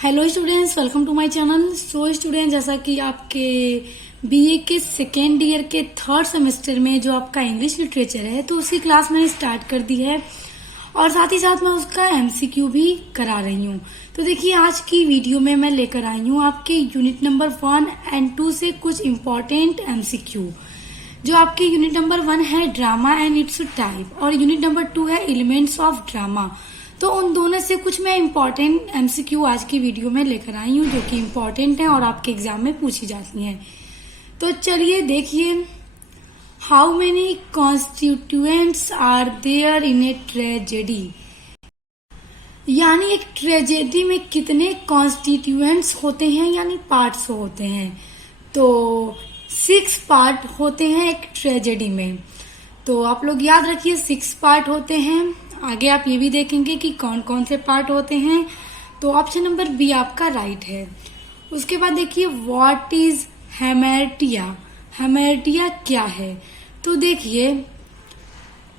Hello students, welcome to my channel. So student, जैसा कि आपके बीए के सेकेंड ईयर के थर्ड सेमेस्टर में जो आपका इंग्लिश लिटरेचर है तो उसकी क्लास मैंने स्टार्ट कर दी है और साथ ही साथ मैं उसका एमसीक्यू भी करा रही हूँ। तो देखिए, आज की वीडियो में मैं लेकर आई हूँ आपके यूनिट नंबर 1 एंड 2 से कुछ इम्पोर्टेंट एमसीक्यू। जो आपके यूनिट नंबर 1 है ड्रामा एंड इट्स टाइप और यूनिट नंबर 2 है एलिमेंट्स ऑफ ड्रामा। तो उन दोनों से कुछ मैं इम्पोर्टेंट एमसीक्यू आज की वीडियो में लेकर आई हूँ जो कि इम्पोर्टेंट है और आपके एग्जाम में पूछी जाती हैं। तो चलिए देखिए, how many constituents are there in a tragedy, यानी एक ट्रेजेडी में कितने कॉन्स्टिट्यूएंट्स होते हैं यानी पार्ट्स होते हैं। तो 6 पार्ट होते हैं एक ट्रेजेडी में। तो आप लोग याद रखिए 6 पार्ट होते हैं। आगे आप ये भी देखेंगे कि कौन कौन से पार्ट होते हैं। तो ऑप्शन नंबर बी आपका राइट है। उसके बाद देखिए, व्हाट इज हेमेरटिया, हेमेरटिया क्या है। तो देखिए,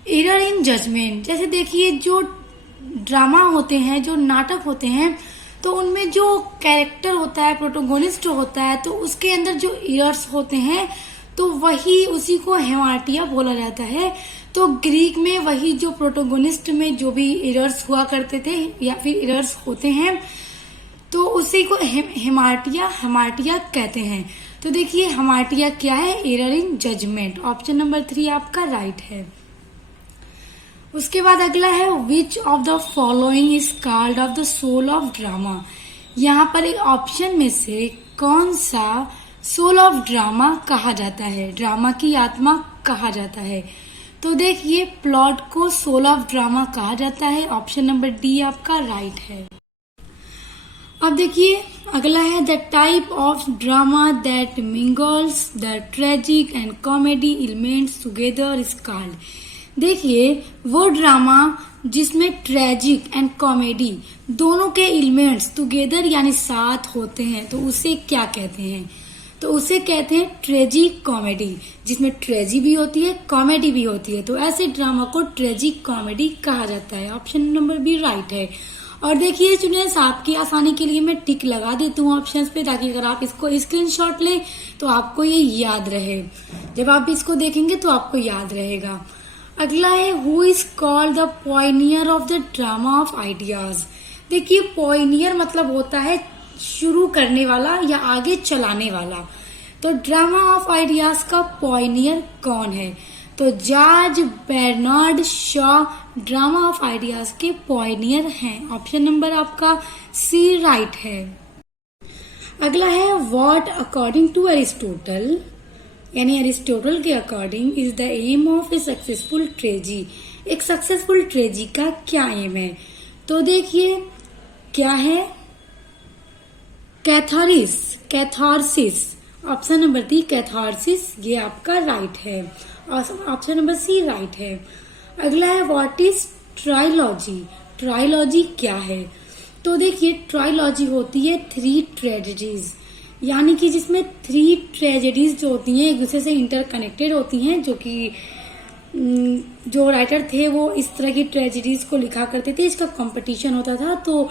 एरर इन जजमेंट, जैसे देखिए जो ड्रामा होते हैं, जो नाटक होते हैं, तो उनमें जो कैरेक्टर होता है, प्रोटोगोनिस्ट होता है, तो उसके अंदर जो एरर्स होते हैं तो वही उसी को हेमार्टिया बोला जाता है। तो ग्रीक में वही जो प्रोटोगोनिस्ट में जो भी एरर्स हुआ करते थे या फिर एरर्स होते हैं तो उसी को हेमार्टिया कहते हैं। तो देखिए, हेमार्टिया क्या है, error in judgement. Option number 3 आपका राइट है। उसके बाद अगला है, which of the following is called of the soul of drama. यहाँ पर एक ऑप्शन में से कौन सा सोल ऑफ ड्रामा कहा जाता है, ड्रामा की आत्मा कहा जाता है। तो देखिए, प्लॉट को सोल ऑफ ड्रामा कहा जाता है। ऑप्शन नंबर डी आपका राइट है। अब देखिए, अगला है, the type of drama that mingles the tragic and comedy elements together is called. देखिए, वो ड्रामा जिसमें ट्रेजिक एंड कॉमेडी दोनों के एलिमेंट्स टुगेदर यानी साथ होते हैं तो उसे क्या कहते हैं। तो उसे कहते हैं ट्रेजिक कॉमेडी, जिसमें ट्रेजी भी होती है, कॉमेडी भी होती है। तो ऐसे ड्रामा को ट्रेजिक कॉमेडी कहा जाता है। ऑप्शन नंबर बी राइट है। और देखिए स्टूडेंट्स, आपकी आसानी के लिए मैं टिक लगा देती हूँ ऑप्शंस पे, ताकि अगर आप इसको स्क्रीनशॉट लें तो आपको ये याद रहे। जब आप इसको देखेंगे तो आपको याद रहेगा। अगला है, who is called the Pioneer of the drama of ideas. देखिए, पॉइनियर मतलब होता है शुरू करने वाला या आगे चलाने वाला। तो ड्रामा ऑफ आइडियाज का पॉइनियर कौन है। तो George Bernard Shaw drama of ideas के पॉइनियर हैं। ऑप्शन नंबर आपका सी राइट है। अगला है, व्हाट अकॉर्डिंग टू एरिस्टोटल, यानी एरिस्टोटल के according is the aim of a successful tragedy. एक सक्सेसफुल ट्रेजी का क्या एम है। तो देखिए क्या है, catharsis. Option number D catharsis, ये आपका राइट है। ऑप्शन नंबर सी राइट है। अगला है, व्हाट इज ट्राइलॉजी, ट्राइलॉजी क्या है। तो देखिए, ट्राइलॉजी होती है 3 ट्रेजेडीज, यानी कि जिसमें 3 ट्रेजेडीज जो होती हैं एक दूसरे से इंटरकनेक्टेड होती हैं। जो कि जो राइटर थे वो इस तरह की ट्रेजेडीज को लिखा करते थे, इसका कंपटीशन होता था, तो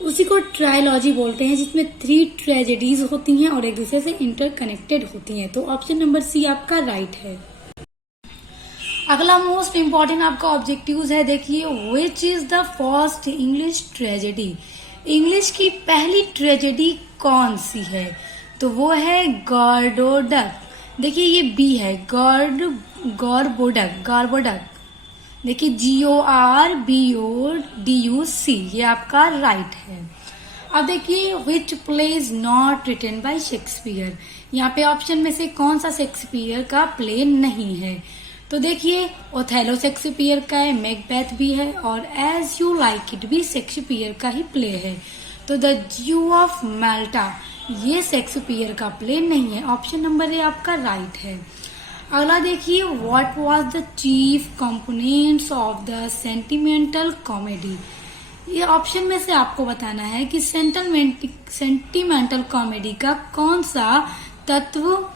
उसी को ट्रायलॉजी बोलते हैं, जिसमें 3 ट्रेजेडीज होती हैं और एक दूसरे से इंटरकनेक्टेड होती हैं। तो ऑप्शन नंबर सी आपका राइट है। अगला मोस्ट इम्पोर्टेंट आपका ऑब्जेक्टिव्स है। देखिए, which is the first English tragedy, English की पहली ट्रेजेडी कौन सी है। तो वो है गॉर्बोडक। देखिए, ये बी है, गॉर्बोडक। देखिए, GORBODUC, ये आपका राइट है। अब देखिए, which play is not written by Shakespeare. यहाँ पे ऑप्शन में से कौन सा शेक्सपियर का प्ले नहीं है। तो देखिए, ओथेलो शेक्सपियर का है, मैकबेथ भी है और एज यू लाइक इट भी शेक्सपियर का ही प्ले है। तो द ज्यू ऑफ माल्टा, ये शेक्सपियर का प्ले नहीं है। ऑप्शन नंबर ए आपका राइट है। अगला देखिए, what was the chief components of the sentimental comedy. ये ऑप्शन में से आपको बताना है कि सेंटिमेंटल कॉमेडी का कौन सा तत्व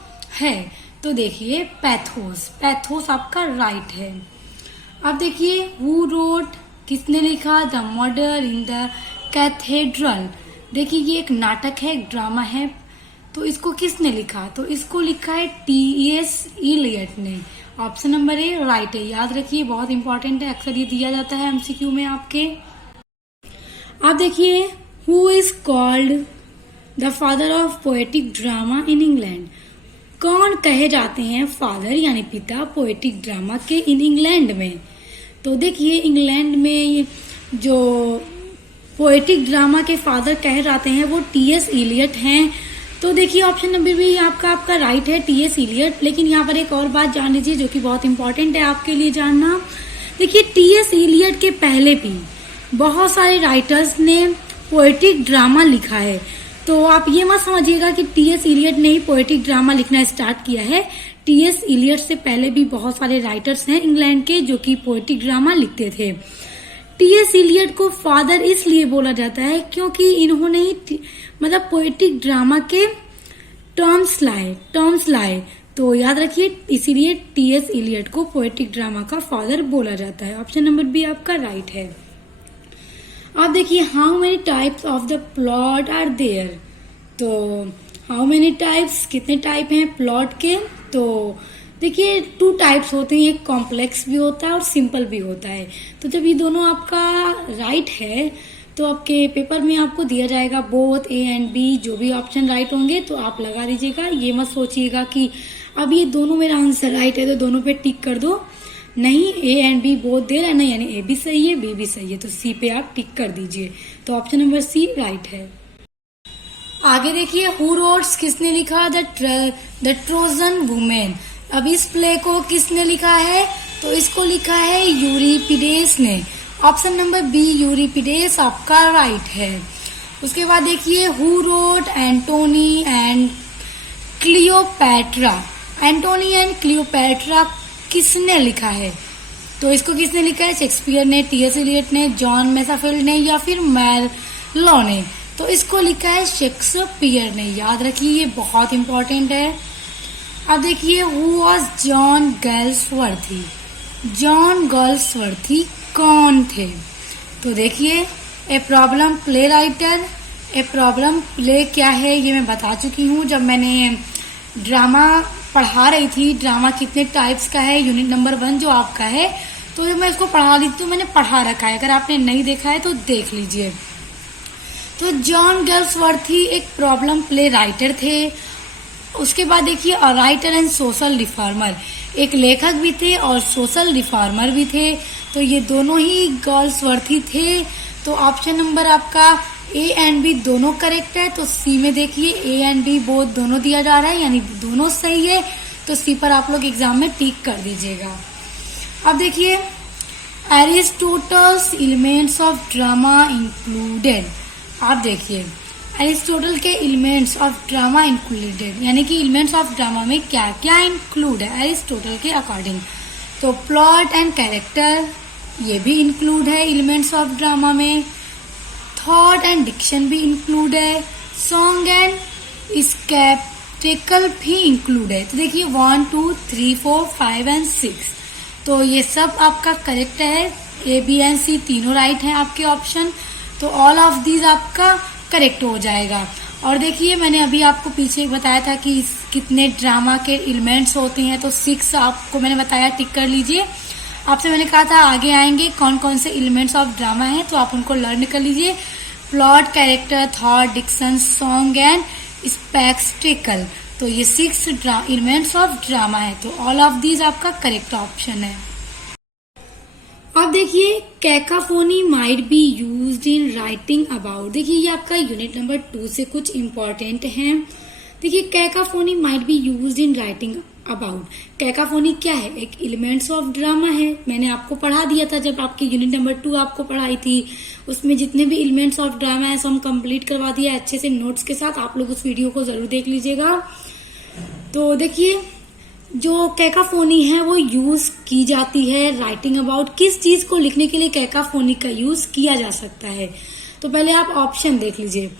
है। तो देखिए, पैथोस आपका राइट है। अब देखिए, हु रोट, किसने लिखा the murder in the cathedral. देखिए ये एक नाटक है, एक ड्रामा है। तो इसको किसने लिखा? तो इसको लिखा है टी.एस. इलियट ने। ऑप्शन नंबर ए राइट है। याद रखिए, बहुत इंपॉर्टेंट है, अक्सर ये दिया जाता है एमसीक्यू में आपके। आप देखिए, who is called the father of poetic drama in England? कौन कहे जाते हैं फादर यानी पिता पोएटिक ड्रामा के इन इंग्लैंड में? तो देखिए, इंग्लैंड में जो पोएटिक ड्रामा के फादर कहे जाते हैं वो टी.एस. इलियट हैं। तो देखिए ऑप्शन नंबर भी आपका राइट है, टी.एस. इलियट। लेकिन यहाँ पर एक और बात जान लीजिए जो कि बहुत इंपॉर्टेंट है आपके लिए जानना। देखिए टी.एस. इलियट के पहले भी बहुत सारे राइटर्स ने पोएटिक ड्रामा लिखा है। तो आप ये मत समझिएगा कि टी.एस. इलियट ने ही पोएटिक ड्रामा लिखना स्टार्ट किया है। टी.एस. इलियट से पहले भी बहुत सारे राइटर्स हैं इंग्लैंड के जो कि पोएटिक ड्रामा लिखते थे। टी.एस. इलियट को फादर इसलिए बोला जाता है क्योंकि इन्होंने ही मतलब पोएटिक ड्रामा के टर्म्स लाए। तो याद रखिए, इसीलिए टी.एस. इलियट को पोएटिक ड्रामा का फादर बोला जाता है। ऑप्शन नंबर बी आपका राइट है। आप देखिए, how many types of the plot are there? तो हाउ मेनी टाइप्स, कितने टाइप हैं प्लॉट के? तो देखिए 2 टाइप्स होते हैं, एक कॉम्प्लेक्स भी होता है और सिंपल भी होता है। तो जब ये दोनों आपका राइट है तो आपके पेपर में आपको दिया जाएगा बोथ ए एंड बी। जो भी ऑप्शन राइट होंगे तो आप लगा दीजिएगा। ये मत सोचिएगा कि अब ये दोनों मेरा आंसर राइट है तो दोनों पे टिक कर दो। नहीं, A and B both there है ना, यानी ए भी सही है बी भी सही है, तो सी पे आप टिक कर दीजिए। तो ऑप्शन नंबर सी राइट है। आगे देखिए, हु रोट्स, किसने लिखा द ट्रोजन वुमेन? अब इस प्ले को किसने लिखा है? तो इसको लिखा है यूरिपिडेस ने। ऑप्शन नंबर बी यूरिपिडेस आपका राइट है। उसके बाद देखिए, who wrote Antony and Cleopatra? Antony and Cleopatra किसने लिखा है? तो इसको किसने लिखा है? शेक्सपियर ने, टी.एस. इलियट ने, जॉन मैसाफील्ड ने या फिर मार्लो ने? तो इसको लिखा है शेक्सपियर ने। याद रखिए, ये बहुत इंपॉर्टेंट है। अब देखिए, हु वॉज जॉन गॉल्सवर्थी? जॉन गॉल्सवर्थी कौन थे? तो देखिए, a problem play writer. A problem play क्या है ये मैं बता चुकी हूँ जब मैंने ड्रामा पढ़ा रही थी। ड्रामा कितने टाइप्स का है, यूनिट नंबर 1 जो आपका है, तो जब मैं इसको पढ़ा रही थी तो मैंने पढ़ा रखा है। अगर आपने नहीं देखा है तो देख लीजिए। तो जॉन गॉल्सवर्थी एक प्रॉब्लम प्ले राइटर थे। उसके बाद देखिए, a writer and social reformer, एक लेखक भी थे और सोशल रिफॉर्मर भी थे। तो ये दोनों ही गॉल्सवर्थी थे। तो ऑप्शन नंबर आपका ए एंड बी दोनों करेक्ट है। तो सी में देखिए, ए एंड बी बोथ दोनों दिया जा रहा है, यानी दोनों सही है। तो सी पर आप लोग एग्जाम में टिक कर दीजिएगा। अब देखिए, Aristotle's elements of drama included. आप देखिए, एरिस्टोटल के एलिमेंट्स ऑफ ड्रामा इंक्लूडेड, यानी कि एलिमेंट्स ऑफ ड्रामा में क्या क्या इंक्लूड है एरिस्टोटल के अकॉर्डिंग? तो प्लॉट एंड कैरेक्टर, ये भी इंक्लूड है एलिमेंट्स ऑफ ड्रामा में। थॉट एंड डिक्शन भी इंक्लूड है। सॉन्ग एंड स्पेक्टेकल भी इंक्लूड है। तो देखिए 1, 2, 3, 4, 5 एंड 6, तो ये सब आपका करेक्ट है। ए, बी एंड सी तीनों राइट हैं आपके ऑप्शन। तो ऑल ऑफ दीज आपका करेक्ट हो जाएगा। और देखिए, मैंने अभी आपको पीछे बताया था कि कितने ड्रामा के एलिमेंट्स होते हैं, तो 6 आपको मैंने बताया, टिक कर लीजिए। आपसे मैंने कहा था आगे आएंगे कौन कौन से एलिमेंट्स ऑफ ड्रामा हैं, तो आप उनको लर्न कर लीजिए। Plot, character, thought, diction, song and spectacle, तो ये 6 एलिमेंट्स ऑफ ड्रामा है। तो ऑल ऑफ दीज आपका करेक्ट ऑप्शन है। अब देखिए, cacophony might be used in writing about. देखिए, ये आपका यूनिट नंबर 2 से कुछ इम्पोर्टेंट है। देखिए, cacophony might be used in writing about. Cacophony क्या है? एक एलिमेंट्स ऑफ ड्रामा है। मैंने आपको पढ़ा दिया था जब आपकी यूनिट नंबर 2 आपको पढ़ाई थी, उसमें जितने भी एलिमेंट्स ऑफ ड्रामा है सब हम कंप्लीट करवा दिया अच्छे से नोट्स के साथ। आप लोग उस वीडियो को जरूर देख लीजिएगा। तो देखिए, जो कैकाफोनी है वो यूज की जाती है राइटिंग अबाउट। किस चीज को लिखने के लिए कैकाफोनी का यूज किया जा सकता है? तो पहले आप ऑप्शन देख लीजिए।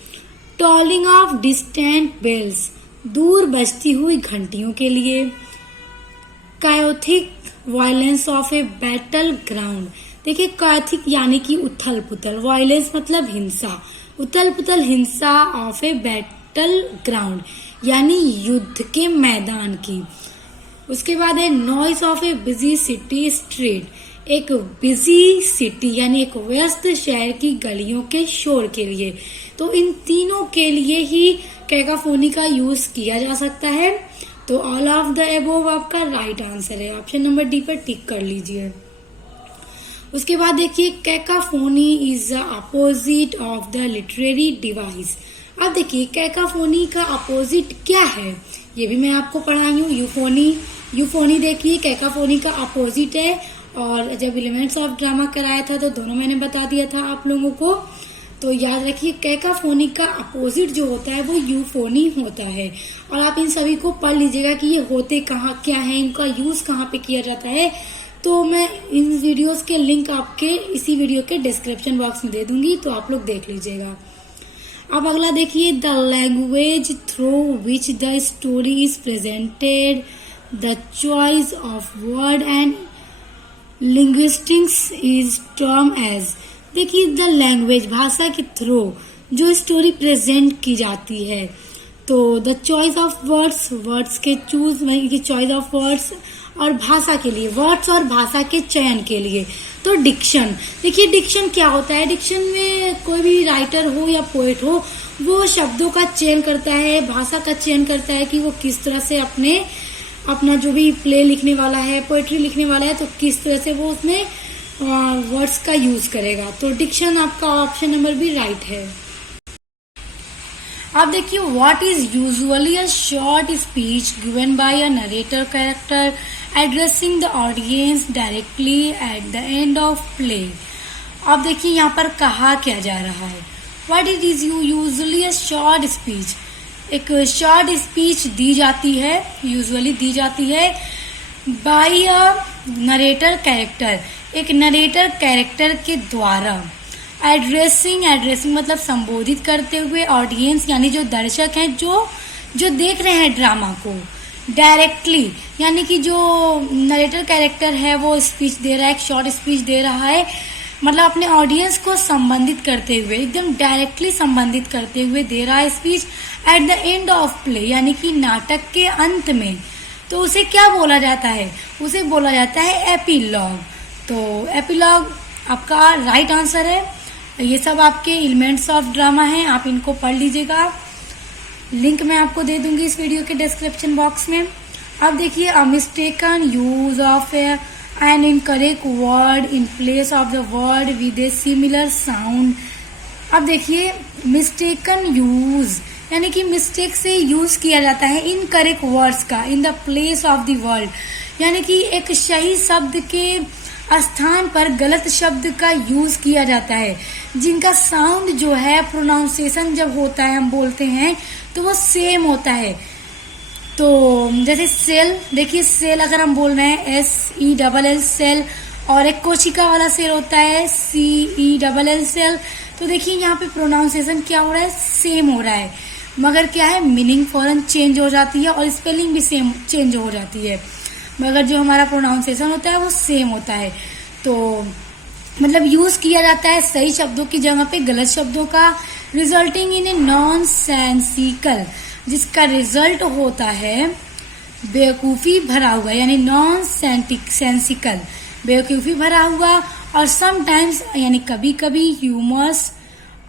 टॉलिंग ऑफ डिस्टेंट बेल्स, दूर बजती हुई घंटियों के लिए। Chaotic violence of a battle ground. देखिए, कायोथिक यानी कि उथल पुथल, वायलेंस मतलब हिंसा, उथल पुथल हिंसा ऑफ ए बैटल ग्राउंड, यानी युद्ध के मैदान की। उसके बाद है noise of A busy city street, एक बिजी सिटी यानी एक व्यस्त शहर की गलियों के शोर के लिए। तो इन तीनों के लिए ही कैकाफोनी का यूज किया जा सकता है। तो ऑल ऑफ द अबोव आपका राइट आंसर है, ऑप्शन नंबर डी पर टिक कर लीजिए। उसके बाद देखिए cacophony is the opposite of the literary device. अब देखिए कैकाफोनी का अपोजिट क्या है, ये भी मैं आपको पढ़ाई हूँ। यूफोनी, यूफोनी देखिए कैकाफोनी का अपोजिट है, और जब एलिमेंट्स ऑफ ड्रामा कराया था तो दोनों मैंने बता दिया था आप लोगों को। तो याद रखिए कैकाफोनी का अपोजिट जो होता है वो यूफोनी होता है। और आप इन सभी को पढ़ लीजिएगा कि ये होते कहाँ क्या है, इनका यूज कहाँ पे किया जाता है। तो मैं इन वीडियोस के लिंक आपके इसी वीडियो के डिस्क्रिप्शन बॉक्स में दे दूंगी, तो आप लोग देख लीजिएगा। अब अगला देखिए the language through which the story is presented, the choice of word and linguistics is term as. देखिए द लैंग्वेज, भाषा के थ्रू जो स्टोरी प्रेजेंट की जाती है। तो the choice of words, words के चूज की चॉइस ऑफ वर्ड्स, और भाषा के लिए वर्ड्स और भाषा के चयन के लिए तो डिक्शन। देखिए डिक्शन क्या होता है, डिक्शन में कोई भी राइटर हो या पोएट हो वो शब्दों का चयन करता है, भाषा का चयन करता है कि वो किस तरह से अपना जो भी प्ले लिखने वाला है, पोएट्री लिखने वाला है, तो किस तरह से वो उसमें वर्ड्स का यूज करेगा। तो डिक्शन आपका ऑप्शन नंबर भी राइट है। अब देखिए what is usually a short speech given by a narrator character addressing the audience directly at the end of play. अब देखिए यहाँ पर कहा क्या जा रहा है, what it is usually a short speech. एक शॉर्ट स्पीच दी जाती है, यूजुअली दी जाती है बाय अ नरेटर कैरेक्टर, एक नरेटर कैरेक्टर के द्वारा। एड्रेसिंग, एड्रेसिंग मतलब संबोधित करते हुए ऑडियंस यानी जो दर्शक हैं जो देख रहे हैं ड्रामा को। डायरेक्टली यानी कि जो नरेटर कैरेक्टर है वो स्पीच दे रहा है, एक शॉर्ट स्पीच दे रहा है, मतलब अपने ऑडियंस को संबंधित करते हुए, एकदम डायरेक्टली संबंधित करते हुए दे रहा है speech. At the end of play यानी कि नाटक के अंत में। तो उसे क्या बोला जाता है, उसे बोला जाता है एपीलॉग। तो एपीलॉग आपका राइट आंसर है। ये सब आपके एलिमेंट्स ऑफ ड्रामा हैं, आप इनको पढ़ लीजिएगा, लिंक मैं आपको दे दूंगी इस वीडियो के डिस्क्रिप्शन बॉक्स में। अब देखिए a mistaken use of an incorrect word in place of the word with a similar sound. अब देखिए मिस्टेकन यूज यानी कि मिस्टेक से यूज किया जाता है इनकरेक्ट वर्ड्स का in the place of the word, यानी कि एक सही शब्द के स्थान पर गलत शब्द का यूज किया जाता है, जिनका साउंड जो है प्रोनाउंसिएशन जब होता है हम बोलते हैं तो वो सेम होता है। तो जैसे सेल, देखिए सेल अगर हम बोल रहे हैं SELL सेल, और एक कोशिका वाला सेल होता है CELL सेल। तो देखिए यहाँ पे प्रोनाउंसिएशन क्या हो रहा है, सेम हो रहा है, मगर क्या है मीनिंग फौरन चेंज हो जाती है और स्पेलिंग भी सेम चेंज हो जाती है, मगर जो हमारा प्रोनाउंसिएशन होता है वो सेम होता है। तो मतलब यूज किया जाता है सही शब्दों की जगह पे गलत शब्दों का, resulting in a non sensical, जिसका रिजल्ट होता है बेवकूफी भरा हुआ, यानी नॉन सेंसिकल बेवकूफी भरा हुआ, और समटाइम्स यानी कभी कभी ह्यूमर्स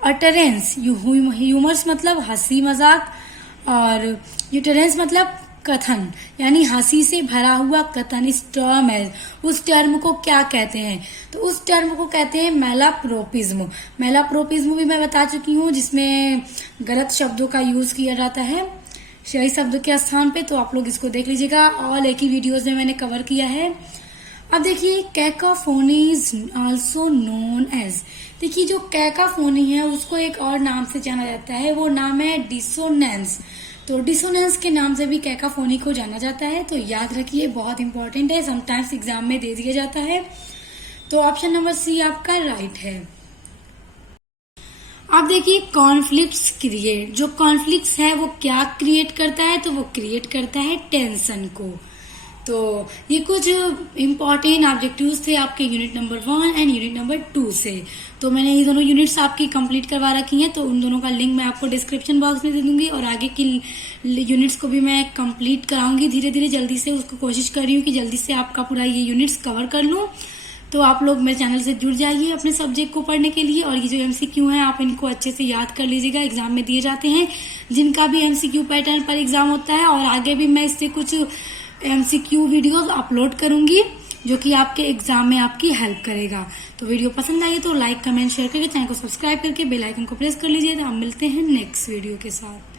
अटरेंस, ह्यूमर्स मतलब हंसी मजाक, और यूटरेंस मतलब कथन, यानी हंसी से भरा हुआ कथन। इस टर्म है, उस टर्म को क्या कहते हैं, तो उस टर्म को कहते हैं मैलाप्रोपिज्म। मैलाप्रोपिज्म भी मैं बता चुकी हूँ, जिसमें गलत शब्दों का यूज किया जाता है सही शब्द के स्थान पे। तो आप लोग इसको देख लीजिएगा, ऑल एक ही वीडियोज में मैंने कवर किया है। अब देखिए cacophony is also known as, देखिए जो कैकाफोनी है उसको एक और नाम से जाना जाता है, वो नाम है डिसोनेंस। तो डिसोनेंस के नाम से भी कैकाफोनी को जाना जाता है। तो याद रखिए, बहुत इंपॉर्टेंट है, समटाइम्स एग्जाम में दे दिया जाता है। तो ऑप्शन नंबर सी आपका राइट है। अब देखिए कॉन्फ्लिक्ट्स क्रिएट, जो कॉन्फ्लिक्ट्स है वो क्या क्रिएट करता है, तो वो क्रिएट करता है टेंशन को। तो ये कुछ इम्पोर्टेंट ऑब्जेक्टिव्स थे आपके unit number 1 and unit number 2 से। तो मैंने ये दोनों यूनिट्स आपकी कंप्लीट करवा रखी हैं, तो उन दोनों का लिंक मैं आपको डिस्क्रिप्शन बॉक्स में दे दूंगी, और आगे की यूनिट्स को भी मैं कंप्लीट कराऊंगी धीरे धीरे, जल्दी से। उसको कोशिश कर रही हूँ कि जल्दी से आपका पूरा ये यूनिट्स कवर कर लूँ। तो आप लोग मेरे चैनल से जुड़ जाइए अपने सब्जेक्ट को पढ़ने के लिए, और ये जो एमसीक्यू हैं आप इनको अच्छे से याद कर लीजिएगा, एग्जाम में दिए जाते हैं, जिनका भी एमसीक्यू पैटर्न पर एग्जाम होता है। और आगे भी मैं इससे कुछ एमसीक्यू वीडियोस अपलोड करूंगी जो कि आपके एग्जाम में आपकी हेल्प करेगा। तो वीडियो पसंद आई तो लाइक कमेंट शेयर करके चैनल को सब्सक्राइब करके बेल आइकन को प्रेस कर लीजिए। तो हम मिलते हैं नेक्स्ट वीडियो के साथ।